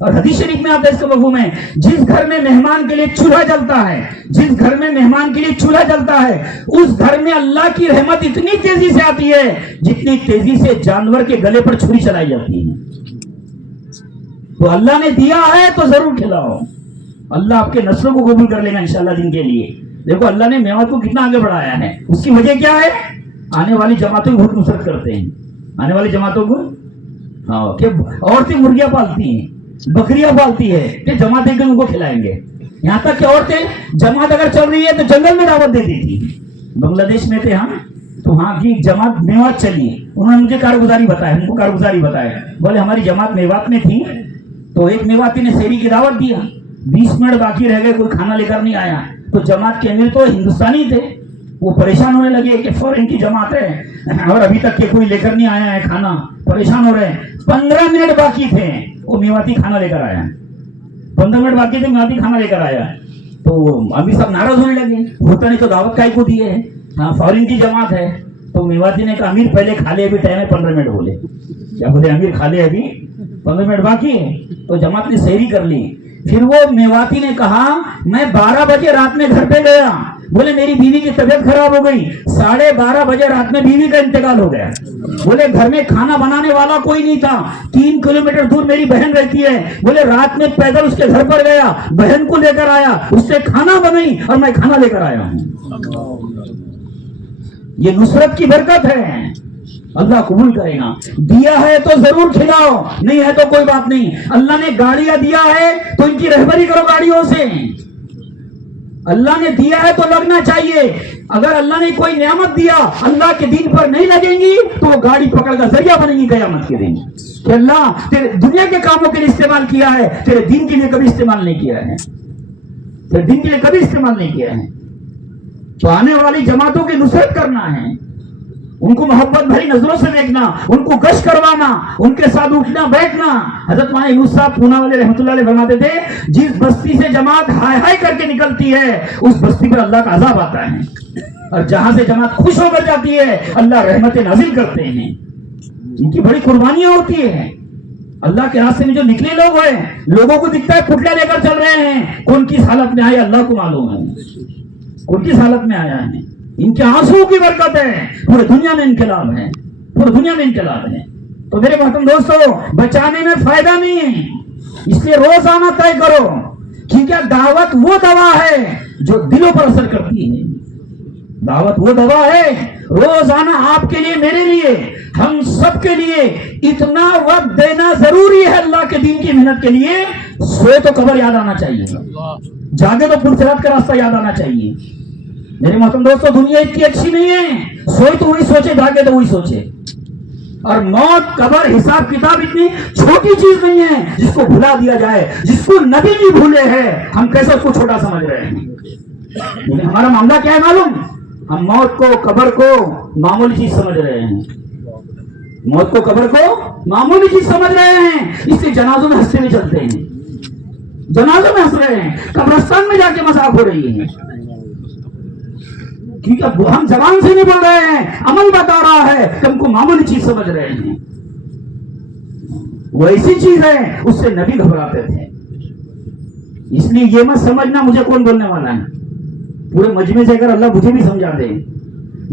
اور حدیث شریف میں آتا ہے اس کا مفہوم ہے، جس گھر میں مہمان کے لیے چولہا جلتا ہے، جس گھر میں مہمان کے لیے چولہا جلتا ہے اس گھر میں اللہ کی رحمت اتنی تیزی سے آتی ہے جتنی تیزی سے جانور کے گلے پر چھری چلائی جاتی ہے۔ تو اللہ نے دیا ہے تو ضرور کھلاؤ، اللہ آپ کے نسلوں کو قبول کر لے گا انشاءاللہ دین کے لیے۔ دیکھو اللہ نے میوات کو کتنا آگے بڑھایا ہے، اس کی وجہ کیا ہے؟ آنے والی جماعتوں کی بہت نصرت کرتے ہیں، آنے والی جماعتوں کو ہاں کہ عورتیں مرغیاں پالتی ہیں، بکریاں پالتی ہے کہ جماعت ایک دن ان کو کھلائیں گے۔ یہاں تک کہ عورتیں جماعت اگر چل رہی ہے تو جنگل میں دعوت دیتی تھی۔ بنگلہ دیش میں تھے ہم، تو وہاں کی جماعت میوات چلی، انہوں نے مجھے کارگزاری بتایا، ہم کو کارگزاری بتایا، بولے ہماری جماعت میوات میں تھی تو ایک میواتی نے سحری کی دعوت دیا، 20 منٹ باقی رہ گئے، کوئی کھانا لے کر نہیں آیا، تو جماعت کے امیر تو ہندوستانی تھے، وہ پریشان ہونے لگے کہ فورن کی جماعت ہے اور ابھی تک کہ کوئی لے کر نہیں آیا ہے کھانا، پریشان ہو رہے ہیں۔ 15 منٹ باقی تھے، وہ میواتی کھانا لے کر آیا، 15 منٹ باقی تھے، میواتی کھانا لے کر آیا، تو امیر صاحب ناراض ہونے لگے، ہوتا نہیں تو دعوت کائی کو دیے ہے، ہاں فورن کی جماعت ہے۔ تو میواتی نے کہا امیر پہلے کھا لے، ابھی ٹائم ہے 15 منٹ بولے، کیا بولے امیر کھا لے ابھی 15 منٹ باقی ہے۔ تو جماعت نے سحری کر لی، پھر وہ میواتی نے کہا میں 12 بجے رات میں گھر پہ گیا، بولے میری بیوی کی طبیعت خراب ہو گئی، 12:30 بجے رات میں بیوی کا انتقال ہو گیا، بولے گھر میں کھانا بنانے والا کوئی نہیں تھا، 3 کلومیٹر دور میری بہن رہتی ہے، بولے رات میں پیدل اس کے گھر پر گیا، بہن کو لے کر آیا، اس سے کھانا بنائی اور میں کھانا لے کر آیا ہوں۔ یہ نصرت کی برکت ہے، اللہ قبول کرے گا۔ دیا ہے تو ضرور کھلاؤ، نہیں ہے تو کوئی بات نہیں۔ اللہ نے گاڑیاں دیا ہے تو ان کی رہبری کرو گاڑیوں سے، اللہ نے دیا ہے تو لگنا چاہیے۔ اگر اللہ نے کوئی نعمت دیا اللہ کے دین پر نہیں لگیں گی تو وہ گاڑی پکڑ کا ذریعہ بنے گی قیامت کے دن، کہ اللہ تیرے دنیا کے کاموں کے لیے استعمال کیا ہے، تیرے دین کے لیے کبھی استعمال نہیں کیا ہے، تیرے دین کے لیے کبھی استعمال نہیں کیا ہے۔ تو آنے والی جماعتوں کی نصرت کرنا ہے، ان کو محبت بھری نظروں سے دیکھنا، ان کو گشت کروانا، ان کے ساتھ اٹھنا بیٹھنا۔ حضرت مولانا یونس صاحب پونا والے رحمۃ اللہ علیہ فرماتے تھے جس بستی سے جماعت ہائے ہائے کر کے نکلتی ہے اس بستی پر اللہ کا عذاب آتا ہے، اور جہاں سے جماعت خوش ہو کر جاتی ہے اللہ رحمتیں نازل کرتے ہیں۔ ان کی بڑی قربانیاں ہوتی ہیں۔ اللہ کے راستے میں جو نکلے لوگ ہیں، لوگوں کو دکھتا ہے پھٹلے لے کر چل رہے ہیں، کون کس حالت میں آئے اللہ کو معلوم ہے، کون کس حالت میں آیا ہے۔ ان کے آنسو کی برکت ہے، پورے دنیا میں انقلاب ہے، پورے دنیا میں انقلاب ہے۔ تو میرے محترم دوستو، بچانے میں فائدہ نہیں ہے، اس لیے روزانہ طے کرو، کیونکہ دعوت وہ دوا ہے جو دلوں پر اثر کرتی ہے۔ دعوت وہ دوا ہے، روزانہ آپ کے لیے، میرے لیے، ہم سب کے لیے اتنا وقت دینا ضروری ہے اللہ کے دین کی محنت کے لیے۔ سوئے تو قبر یاد آنا چاہیے، جاگے تو پرسرات کا راستہ یاد آنا چاہیے، میرے محترم دوستوں دنیا اتنی اچھی نہیں ہے، سوئی تو وہی سوچے، بھاگے تو وہی سوچے، اور موت قبر حساب کتاب اتنی چھوٹی چیز نہیں ہے جس کو بھلا دیا جائے، جس کو نبی بھی بھولے ہیں ہم کیسے اس کو چھوٹا سمجھ رہے ہیں. لیکن ہمارا معاملہ کیا ہے معلوم؟ ہم موت کو قبر کو معمولی چیز سمجھ رہے ہیں، موت کو قبر کو معمولی چیز سمجھ رہے ہیں، اس لیے جنازوں میں ہنستے بھی چلتے ہیں، جنازوں میں ہنس رہے ہیں، قبرستان میں جا کے مذاق ہو رہی ہے، کیونکہ ہم زبان سے نہیں بول رہے ہیں، عمل بتا رہا ہے کہ ہم کو معمولی چیز سمجھ رہے ہیں. وہ ایسی چیز ہے اس سے نبی گھبراتے تھے. اس لیے یہ مت سمجھنا مجھے کون بولنے والا ہے، پورے مجمع سے اگر اللہ مجھے بھی سمجھا دے،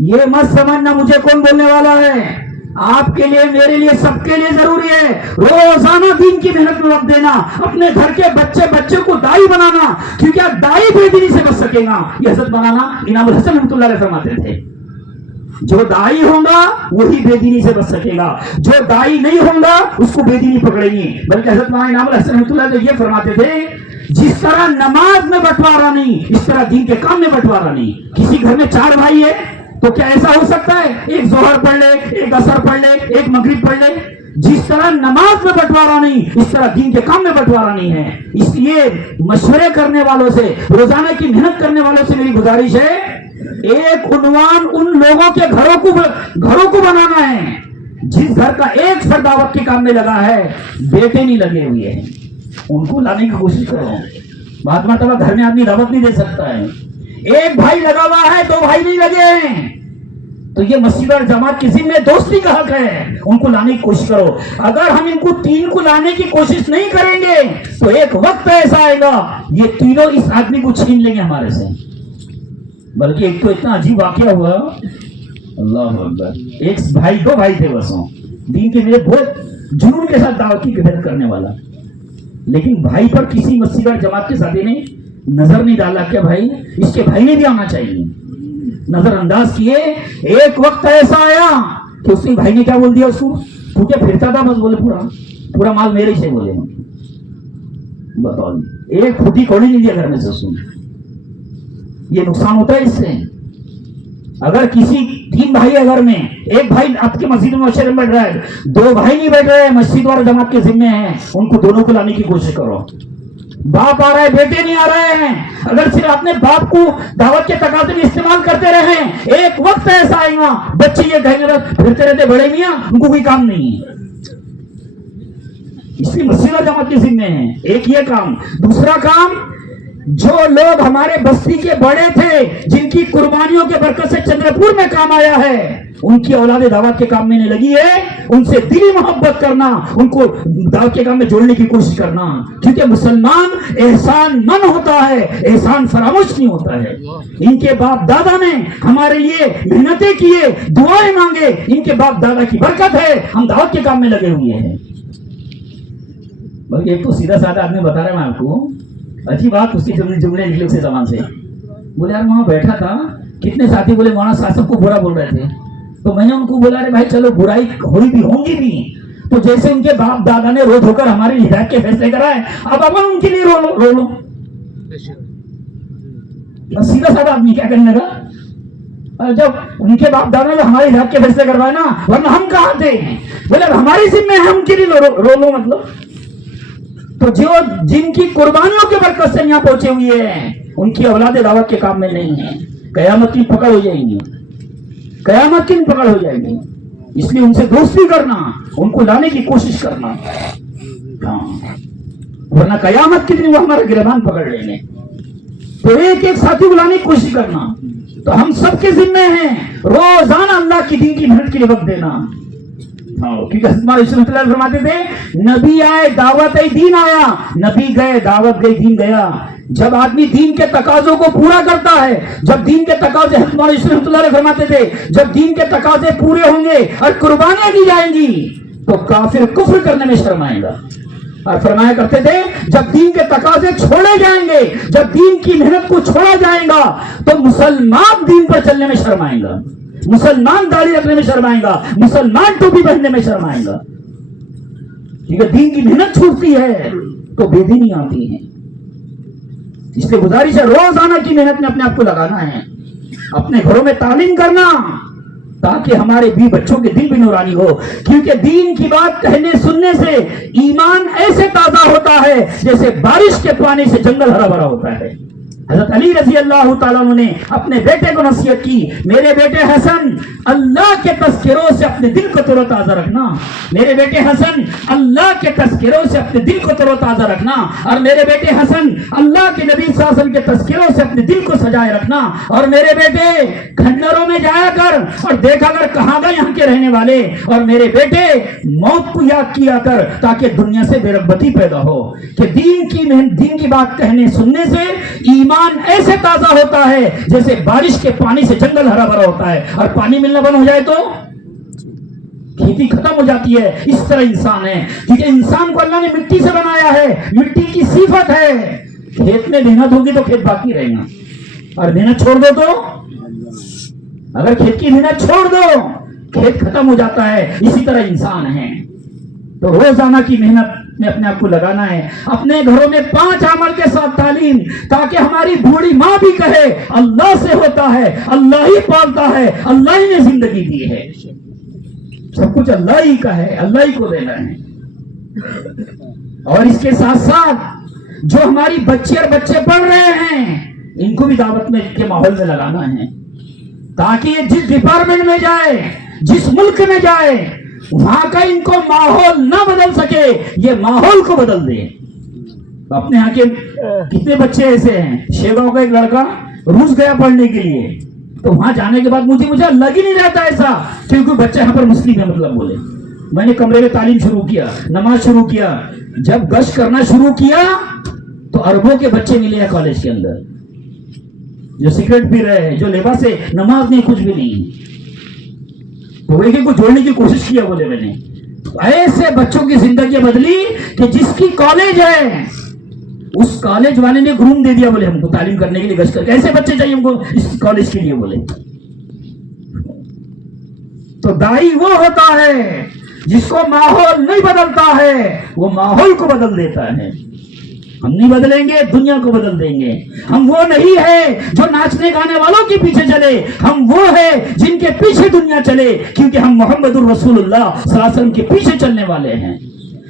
یہ مت سمجھنا مجھے کون بولنے والا ہے. آپ کے لیے، میرے لیے، سب کے لیے ضروری ہے روزانہ دین کی محنت میں وقت دینا، اپنے گھر کے بچے کو دائی بنانا، کیونکہ دائی بے دینی سے بچ سکے گا. یہ حضرت مولانا انعام الحسن رحمۃ اللہ علیہ فرماتے تھے، جو دائی ہوگا وہی بے دینی سے بچ سکے گا، جو دائی نہیں ہوگا اس کو بے دینی پکڑے گی. بلکہ حضرت مولانا انعام الحسن رحمۃ اللہ علیہ یہ فرماتے تھے، جس طرح نماز میں بٹوارا نہیں اس طرح دین کے کام میں بٹوارا نہیں. کسی گھر میں 4 بھائی ہے تو کیا ایسا ہو سکتا ہے ایک ظہر پڑھ لے، ایک عصر پڑھ لے، ایک مغرب پڑھ لے؟ جس طرح نماز میں بٹوارا نہیں اس طرح دین کے کام میں بٹوارا نہیں ہے. اس لیے مشورے کرنے والوں سے، روزانہ کی محنت کرنے والوں سے میری گزارش ہے، ایک عنوان ان لوگوں کے گھروں کو بنانا ہے جس گھر کا ایک فرد دعوت کے کام میں لگا ہے، بیٹے نہیں لگے ہوئے ہیں، ان کو لانے کی کوشش کرو. بات مرتبہ گھر میں آدمی دعوت نہیں دے سکتا ہے، ایک بھائی لگا ہوا ہے، 2 بھائی نہیں لگے ہیں، تو یہ مسجد اور جماعت کے ذمہ دوستی کا حق ہے، ان کو لانے کی کوشش کرو. اگر ہم ان کو 3 کو لانے کی کوشش نہیں کریں گے تو ایک وقت ایسا آئے گا یہ تینوں اس آدمی کو چھین لیں گے ہمارے سے. بلکہ ایک تو اتنا عجیب واقعہ ہوا، اللہ اکبر، ایک بھائی 2 بھائی تھے بسوں دین کے لیے بہت جنون کے ساتھ دعوت کی محنت کرنے والا، لیکن بھائی پر کسی مسجد اور جماعت کے ساتھی نے نظر نہیں ڈالا کہ بھائی اس کے بھائی نے بھی آنا چاہیے، نظر انداز کیے. ایک وقت ایسا آیا کہ اس کے بھائی نے کیا بول دیا اس کو، تو کیا پھرتا تھا بس، بولے پورا مال میرے سے، بولے بتاؤ ایک پھوٹی کوڑی نہیں دیا گھر میں سے اس کو. یہ نقصان ہوتا ہے اس سے. اگر کسی 3 بھائی ہے گھر میں، ایک بھائی آپ کے مسجد میں مشورے میں بیٹھ رہا ہے، 2 بھائی نہیں بیٹھ رہے، مسجد اور جماعت کے ذمہ ہیں، ان کو دونوں کو لانے کی کوشش کرو. باپ آ رہا ہے، بیٹے نہیں آ رہے ہیں، اگر صرف اپنے باپ کو دعوت کے تقاضے میں استعمال کرتے رہے، ایک وقت ایسا آئے گا بچے یہ کہیں گے پھرتے رہتے بڑے میاں، ان کو کوئی کام نہیں ہے. اس لیے مسجد اور جماعت کے ذمہ ہیں. ایک یہ کام. دوسرا کام، جو لوگ ہمارے بستی کے بڑے تھے جن کی قربانیوں کے برکت سے چندر پور میں کام آیا ہے، ان کی اولاد دعوت کے کام میں لگی ہے، ان سے دلی محبت کرنا، ان کو دعوت کے کام میں جوڑنے کی کوشش کرنا. کیونکہ مسلمان احسان من ہوتا ہے، احسان فراموش نہیں ہوتا ہے. ان کے باپ دادا نے ہمارے لیے محنتیں کیے، دعائیں مانگے، ان کے باپ دادا کی برکت ہے ہم دعوت کے کام میں لگے ہوئے ہیں. بلکہ ایک تو سیدھا سادہ آدمی بتا رہا ہے میں آپ کو، اچھی بات، اس کے جملے نکلے اس زبان سے. بولے یار وہاں بیٹھا تھا، کتنے ساتھی بولے مولانا صاحب کو برا بول رہے تھے، تو میں نے ان کو بولا رہے بھائی چلو برائی ہوئی بھی ہوں گی بھی، تو جیسے ان کے باپ دادا نے رو دھو کر ہماری ہدایت کے فیصلے کرائے، اب اپن ان کے لیے رو لو. سیدھا سادہ آدمی کیا کرنے لگا، جب ان کے باپ دادا نے ہماری ہدایت کے فیصلے کروائے نا، ورنہ ہم کہاں تھے، بولے ہماری ذمہ ہے ہم کے لیے رو لو. مطلب تو جو جن کی قربانیوں کے برکت سے یہاں پہنچے ہوئے ہیں، ان کی اولاد دعوت کے کام میں نہیں ہے، قیامت کی پکڑ ہو جائے گی، قیامت کی پکڑ ہو جائے گی. اس لیے ان سے دوستی کرنا، ان کو لانے کی کوشش کرنا، ورنہ قیامت کے دن وہ ہمارا گربان پکڑ لیں گے. تو ایک ایک ساتھی کو لانے کی کوشش کرنا. تو ہم سب کے ذمہ ہیں روزانہ اللہ کی دین کی محنت کے لیے وقت دینا. کیونکہ حضرت فرماتے تھے نبی آئے دعوت دین آیا، نبی گئے دعوت گئی دین گیا. جب آدمی دین کے تقاضوں کو پورا کرتا ہے، جب دین کے تقاضے، حضرت رحمۃ اللہ علیہ فرماتے تھے جب دین کے تقاضے پورے ہوں گے اور قربانیاں دی جائیں گی تو کافر کفر کرنے میں شرمائے گا. اور فرمایا کرتے تھے جب دین کے تقاضے چھوڑے جائیں گے، جب دین کی محنت کو چھوڑا جائے گا تو مسلمان دین پر چلنے میں شرمائے گا، مسلمان داڑھی رکھنے میں شرمائے گا، مسلمان ٹوپی پہننے میں شرمائے گا. کیونکہ دین کی محنت چھوٹتی ہے تو بے دینی آتی ہے. اس لیے گزارش ہے روزانہ کی محنت میں اپنے آپ کو لگانا ہے. اپنے گھروں میں تعلیم کرنا تاکہ ہمارے بھی بچوں کے دل بھی نورانی ہو، کیونکہ دین کی بات کہنے سننے سے ایمان ایسے تازہ ہوتا ہے جیسے بارش کے پانی سے جنگل ہرا بھرا ہوتا ہے۔ حضرت علی رضی اللہ تعالیٰ عنہ نے اپنے بیٹے کو نصیحت کی، میرے بیٹے حسن اللہ کے تذکروں سے اپنے دل کو تر و تازہ رکھنا، میرے بیٹے حسن اللہ کے تذکروں سے اپنے دل کو تر و تازہ رکھنا، اور میرے بیٹے حسن اللہ کے نبی صلی اللہ علیہ وسلم کے تذکروں سے اپنے دل کو سجائے رکھنا، اور میرے بیٹے کھنڈروں میں جایا کر اور دیکھا کر کہاں گئے یہاں کے رہنے والے، اور میرے بیٹے موت کو یاد کیا کر تاکہ دنیا سے بے رغبتی پیدا ہو، کہ دین کی بات کہنے سننے سے ایمان ایسے تازہ ہوتا ہے جیسے بارش کے پانی سے جنگل ہرا بھرا ہوتا ہے، اور پانی ملنا بند ہو جائے تو کھیتی ختم ہو جاتی ہے۔ اس طرح انسان ہے، کیونکہ انسان کو اللہ نے مٹی سے بنایا ہے، مٹی کی صفت ہے، کھیت میں محنت ہوگی تو کھیت باقی رہے گا، اور محنت چھوڑ دو تو، اگر کھیت کی محنت چھوڑ دو کھیت ختم ہو جاتا ہے۔ اسی طرح انسان ہے، تو روزانہ کی محنت میں اپنے آپ کو لگانا ہے، اپنے گھروں میں 5 عمل کے ساتھ تعلیم، تاکہ ہماری بوڑھی ماں بھی کہے اللہ سے ہوتا ہے، اللہ ہی پالتا ہے، اللہ ہی نے زندگی دی ہے، سب کچھ اللہ ہی کا ہے، اللہ ہی کو دینا ہے۔ اور اس کے ساتھ ساتھ جو ہماری بچے اور بچے پڑھ رہے ہیں ان کو بھی دعوت میں کے ماحول میں لگانا ہے، تاکہ یہ جس ڈپارٹمنٹ میں جائے، جس ملک میں جائے، وہاں کا ان کو ماحول نہ بدل سکے، یہ ماحول کو بدل دے۔ اپنے یہاں کے کتنے بچے ایسے ہیں، شیگاؤں کا ایک لڑکا روس گیا پڑھنے کے لیے، تو وہاں جانے کے بعد مجھے لگ ہی نہیں رہتا ایسا کیونکہ بچہ یہاں پر مسلم ہے، مطلب بولے میں نے کمرے میں تعلیم شروع کیا، نماز شروع کیا، جب گشت کرنا شروع کیا تو اربوں کے بچے ملے ہیں کالج کے اندر، جو سگریٹ پی رہے ہیں، جو لباس سے نماز نہیں، کچھ بھی نہیں، کو جوڑنے کی کوشش کیا بولے میں نے۔ ایسے بچوں کی زندگی بدلی کہ جس کی کالج ہے اس کالج والے نے روم دے دیا، بولے ہم کو تعلیم کرنے کے لیے گشت کر، ایسے بچے چاہیے ہم کو اس کالج کے لیے بولے۔ تو دائی وہ ہوتا ہے جس کو ماحول نہیں بدلتا ہے، وہ ماحول کو بدل دیتا ہے۔ ہم نہیں بدلیں گے، دنیا کو بدل دیں گے۔ ہم وہ نہیں ہے جو ناچنے گانے والوں کے پیچھے چلے، ہم وہ ہے جن کے پیچھے دنیا چلے، کیونکہ ہم محمد الرسول اللہ صلی اللہ علیہ وسلم کے پیچھے چلنے والے ہیں۔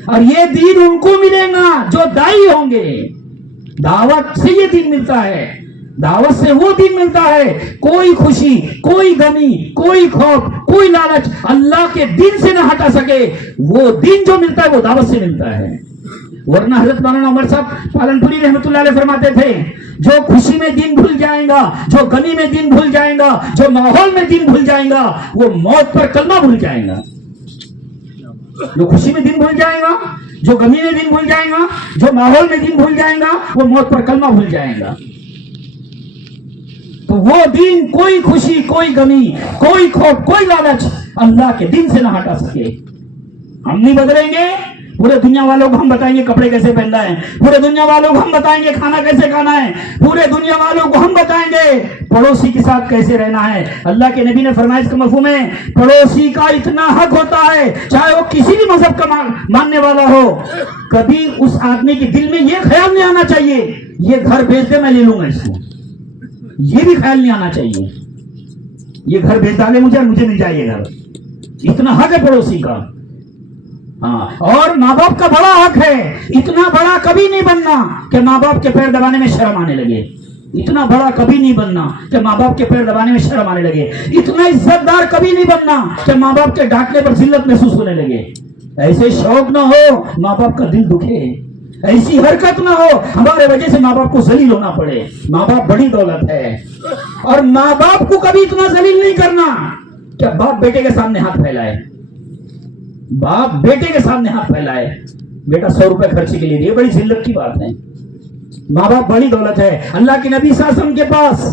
اور یہ دین ان کو ملے گا جو دائی ہوں گے۔ دعوت سے یہ دین ملتا ہے، دعوت سے وہ دین ملتا ہے، کوئی خوشی، کوئی غمی، کوئی خوف، کوئی لالچ اللہ کے دین سے نہ ہٹا سکے۔ وہ دین جو ملتا ہے وہ دعوت سے ملتا ہے۔ ورنہ حضرت مولانا عمر صاحب پالن پوری رحمۃ اللہ علیہ فرماتے تھے، جو خوشی میں دین بھول جائیں گا، جو غمی میں دین بھول جائیں گا، جو ماحول میں دین بھول جائیں گا، وہ موت پر کلمہ بھول جائیں گا۔ جو خوشی میں دین بھول جائے گا، جو غمی میں دین بھول جائے گا، جو ماحول میں دین بھول جائے گا، وہ موت پر کلمہ بھول جائے گا۔ تو وہ دین کوئی خوشی، کوئی غمی، کوئی خوف، کوئی لالچ اللہ کے دین سے نہ ہٹا سکے۔ ہم نہیں بدلیں گے، پورے دنیا والوں کو ہم بتائیں گے کپڑے کیسے پہننا ہے، پورے دنیا والوں کو ہم بتائیں گے کھانا کیسے کھانا ہے، پورے دنیا والوں کو ہم بتائیں گے پڑوسی کے ساتھ کیسے رہنا ہے۔ اللہ کے نبی نے فرمایا اس کا مفہوم ہے، پڑوسی کا اتنا حق ہوتا ہے چاہے وہ کسی بھی مذہب کا ماننے والا ہو، کبھی اس آدمی کے دل میں یہ خیال نہیں آنا چاہیے یہ گھر بیچ دے میں لے لوں گا اس کو، یہ بھی خیال نہیں آنا چاہیے یہ گھر بیچ ڈالے مجھے مل جائے یہ گھر۔ اتنا حق ہے پڑوسی کا۔ ہاں، اور ماں باپ کا بڑا حق ہے، اتنا بڑا کبھی نہیں بننا کہ ماں باپ کے پیر دبانے میں شرم آنے لگے، اتنا بڑا کبھی نہیں بننا کہ ماں باپ کے پیر دبانے میں شرم آنے لگے، اتنا عزت دار کبھی نہیں بننا کہ ماں باپ کے ڈانٹنے پر ذلت محسوس ہونے لگے۔ ایسے شوق نہ ہو ماں باپ کا دل دکھے، ایسی حرکت نہ ہو ہمارے وجہ سے ماں باپ کو ذلیل ہونا پڑے۔ ماں باپ بڑی دولت ہے، اور ماں باپ کو کبھی اتنا ذلیل نہیں کرنا کہ باپ بیٹے کے سامنے ہاتھ پھیلائے، باپ بیٹے کے سامنے ہاتھ پھیلائے، بیٹا 100 روپے خرچے کے لیے، یہ بڑی ذلت کی بات ہے۔ ماں باپ بڑی دولت ہے۔ اللہ کے نبی صلی اللہ علیہ وسلم کے پاس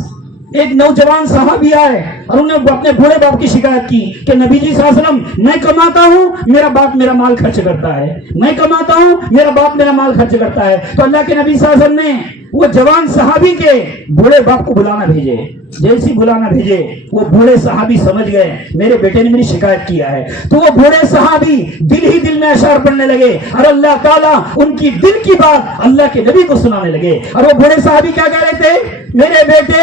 ایک نوجوان صحابی آئے اور انہوں نے اپنے بوڑھے باپ کی شکایت کی کہ نبی جی صلی اللہ علیہ وسلم میں کماتا ہوں، میرا باپ میرا مال خرچ کرتا ہے، میں کماتا ہوں، میرا باپ میرا مال خرچ کرتا ہے۔ تو اللہ کے نبی صلی اللہ علیہ وسلم نے وہ جوان صحابی کے بوڑھے باپ کو بلانا بھیجے۔ جیسی بلانا بھیجے وہ بوڑھے صحابی سمجھ گئے میرے بیٹے نے میری شکایت کیا ہے، تو وہ بوڑھے صحابی دل ہی دل میں اشعار پڑھنے لگے اور اللہ تعالیٰ ان کی دل کی بات اللہ کے نبی کو سنانے لگے۔ اور وہ بوڑھے صحابی کیا کہہ رہے تھے؟ میرے بیٹے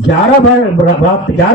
11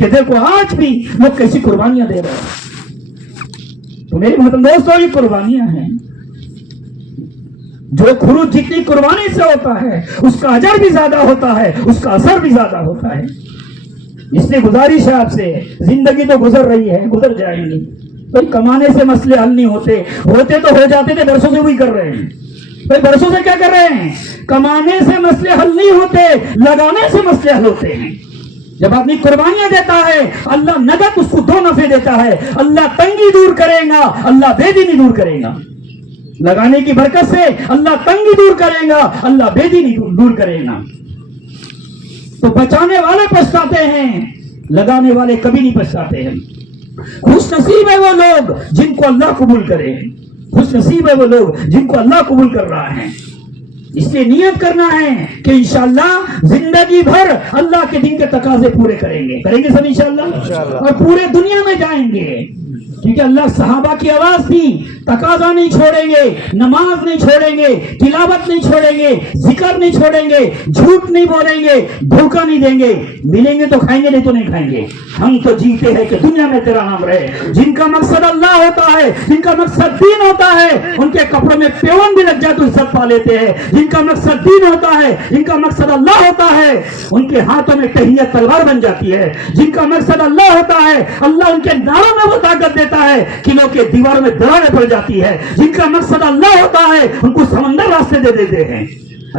کہ دیکھو آج بھی لوگ کیسی قربانیاں دے رہے ہیں. تو میرے محترم دوستوں، یہ قربانیاں ہیں. جو خروج جتنی قربانی سے ہوتا ہے اس کا اجر بھی زیادہ ہوتا ہے، اس کا اثر بھی زیادہ ہوتا ہے. اس لیے گزارش ہے آپ سے، زندگی تو گزر رہی ہے، گزر جائیں گی. کوئی کمانے سے مسئلے حل نہیں ہوتے تو ہو جاتے تھے، برسوں سے وہی کر رہے ہیں. بھائی برسوں سے کیا کر رہے ہیں؟ کمانے سے مسئلے حل نہیں ہوتے، لگانے سے مسئلے حل ہوتے ہیں. جب آدمی قربانیاں دیتا ہے اللہ نقد اس کو 2 نفع دیتا ہے. اللہ تنگی دور کرے گا، اللہ بے دینی دور کرے گا. لگانے کی برکت سے اللہ تنگی دور کرے گا، اللہ بے دینی دور کرے گا. تو بچانے والے پچھتاتے ہیں، لگانے والے کبھی نہیں پچھتاتے ہیں. خوش نصیب ہے وہ لوگ جن کو اللہ قبول کرے، خوش نصیب ہے وہ لوگ جن کو اللہ قبول کر رہا ہے. اس لیے نیت کرنا ہے کہ انشاءاللہ زندگی بھر اللہ کے دین کے تقاضے پورے کریں گے سب انشاءاللہ، اور پورے دنیا میں جائیں گے. کیونکہ اللہ صحابہ کی آواز تھی، تقاضا نہیں چھوڑیں گے، نماز نہیں چھوڑیں گے، تلاوت نہیں چھوڑیں گے، ذکر نہیں چھوڑیں گے، جھوٹ نہیں بولیں گے، دھوکہ نہیں دیں گے. ملیں گے تو کھائیں گے، نہیں تو نہیں کھائیں گے. ہم تو جیتے ہیں کہ دنیا میں تیرا نام رہے. جن کا مقصد اللہ ہوتا ہے، جن کا مقصد دین ہوتا ہے، ان کے کپڑوں میں پیون بھی لگ جائے تو عزت پا لیتے ہیں. جن کا مقصد دین ہوتا ہے، جن کا مقصد اللہ ہوتا ہے، ان کے ہاتھوں میں ٹہنیت تلوار بن جاتی ہے. جن کا مقصد اللہ ہوتا ہے، اللہ ان کے ناروں میں وہ طاقت دیتا ہے قلعوں کے دیواروں میں دراریں پڑ جاتی ہے. جن کا مقصد اللہ ہوتا ہے ان کو سمندر راستے دے دیتے ہیں.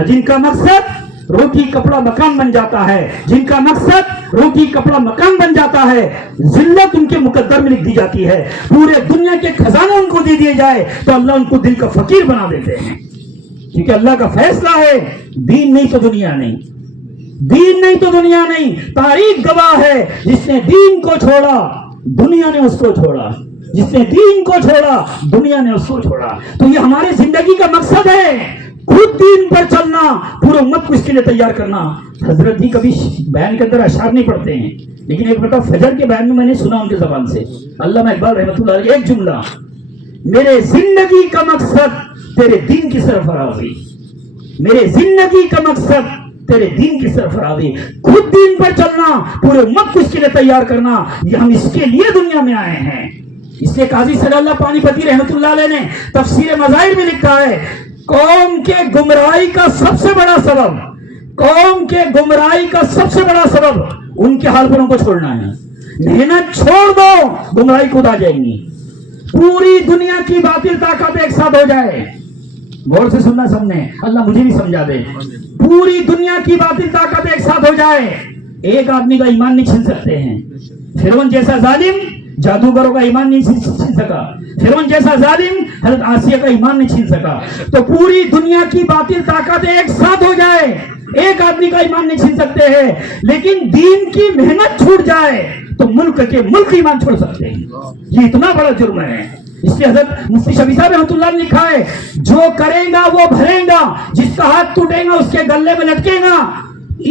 جن کا مقصد روٹی کپڑا مکان بن جاتا ہے، جن کا مقصد روٹی کپڑا مکان بن جاتا ہے، ذلت ان کے مقدر میں لکھ دی جاتی ہے. پورے دنیا کے خزانے ان کو دے دیے جائے تو اللہ ان کو دل کا فقیر بنا دیتے ہیں. کیونکہ اللہ کا فیصلہ ہے، دین نہیں تو دنیا نہیں، دین نہیں تو دنیا نہیں. تاریخ گواہ ہے، جس نے دین کو چھوڑا دنیا نے اس کو چھوڑا، جس نے دین کو چھوڑا دنیا نے اس کو چھوڑا. تو یہ ہماری زندگی کا مقصد ہے، خود دین پر چلنا، پورے امت کو اس کے لیے تیار کرنا. حضرت جی کبھی بیان کے اندر اشعار نہیں پڑھتے ہیں، لیکن ایک مرتبہ فجر کے بیان میں میں نے سنا ان کی زبان سے، علامہ اقبال رحمۃ اللہ علیہ، ایک جملہ، میرے زندگی کا مقصد تیرے دین کی سرفرازی، میرے زندگی کا مقصد تیرے دین کی سرفرازی. خود دین پر چلنا، پورے امت کو اس کے لیے تیار کرنا، یہ ہم اس کے لیے دنیا میں آئے ہیں. اس لیے قاضی صلی اللہ پانی پتی رحمۃ اللہ علیہ نے تفسیر مظاہر میں لکھا ہے، قوم کے گمراہی کا سب سے بڑا سبب، قوم کے گمراہی کا سب سے بڑا سبب ان کے حال پر ان کو چھوڑنا ہے. محنت چھوڑ دو، گمراہی خود آ جائیں گی. پوری دنیا کی باطل طاقت ایک ساتھ ہو جائے، غور سے سننا سب نے، اللہ مجھے بھی سمجھا دے. پوری دنیا کی باطل طاقت ایک ساتھ ہو جائے، ایک آدمی کا ایمان نہیں چھین سکتے ہیں. فرعون جیسا ظالم جادوگروں کا ایمان نہیں چھین سکا، فرعون جیسا ظالم حضرت آسیہ کا ایمان نہیں چھین سکا. تو پوری دنیا کی باطل طاقت ایک ساتھ ہو جائے، ایک آدمی کا ایمان نہیں چھین سکتے ہیں. لیکن دین کی محنت چھوٹ جائے تو ملک کے ملک ایمان چھوڑ سکتے ہیں. یہ اتنا بڑا جرم ہے. اس لیے حضرت مفتی شفیع صاحب رحمۃ اللہ نے لکھا ہے، جو کرے گا وہ بھرے گا، جس کا ہاتھ ٹوٹے گا اس کے گلے میں لٹکے گا.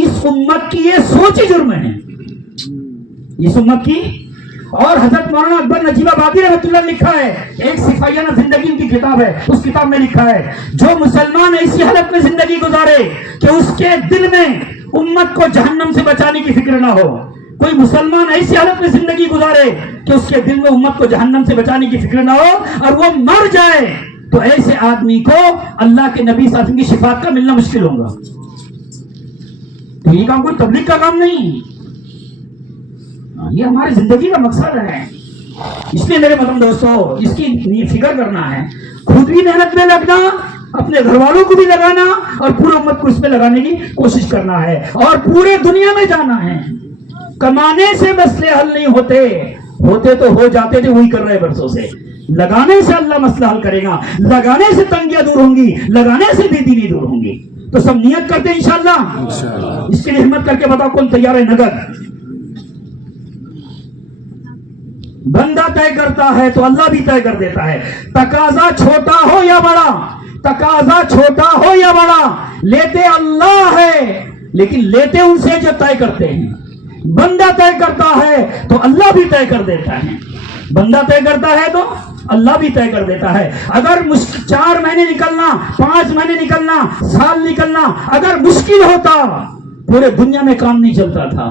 اس امت کی یہ سوچ ہی جرم ہے، اس امت کی. اور حضرت مولانا اکبر نجیب آبادی رحمۃ اللہ نے لکھا ہے، ایک سفیانہ زندگی کی کتاب ہے، اس کتاب میں لکھا ہے، جو مسلمان ایسی حالت میں زندگی گزارے کہ اس کے دل میں امت کو جہنم سے بچانے کی فکر نہ ہو. کوئی مسلمان ایسی حالت میں زندگی گزارے کہ اس کے دل میں امت کو جہنم سے بچانے کی فکر نہ ہو اور وہ مر جائے، تو ایسے آدمی کو اللہ کے نبی صلی اللہ علیہ وسلم کی شفاعت کا ملنا مشکل ہوگا. تو یہ کام کوئی تبلیغ کا کام نہیں، یہ ہماری زندگی کا مقصد ہے. اس لیے میرے محترم دوستو، اس کی فکر کرنا ہے، خود بھی محنت میں لگنا، اپنے گھر والوں کو بھی لگانا، اور پورے امت کو اس میں لگانے کی کوشش کرنا ہے، اور پورے دنیا میں جانا ہے. کمانے سے مسئلے حل نہیں ہوتے تو ہو جاتے تھے، وہی کر رہے برسوں سے. لگانے سے اللہ مسئلہ حل کرے گا، لگانے سے تنگیاں دور ہوں گی، لگانے سے بے دینی دور ہوں گی. تو سب نیت کرتے ہیں انشاءاللہ. اس کے لیے ہمت کر کے بتاؤ کون تیار ہے؟ نگد بندہ طے کرتا ہے تو اللہ بھی طے کر دیتا ہے. تقاضا چھوٹا ہو یا بڑا، تقاضا چھوٹا ہو یا بڑا، لیتے اللہ ہے، لیکن لیتے ان سے جو طے کرتے ہیں. بندہ طے کرتا ہے تو اللہ بھی طے کر دیتا ہے، بندہ طے کرتا ہے تو اللہ بھی طے کر دیتا ہے. اگر 4 مہینے نکلنا، 5 مہینے نکلنا، سال نکلنا اگر مشکل ہوتا، پورے دنیا میں کام نہیں چلتا تھا.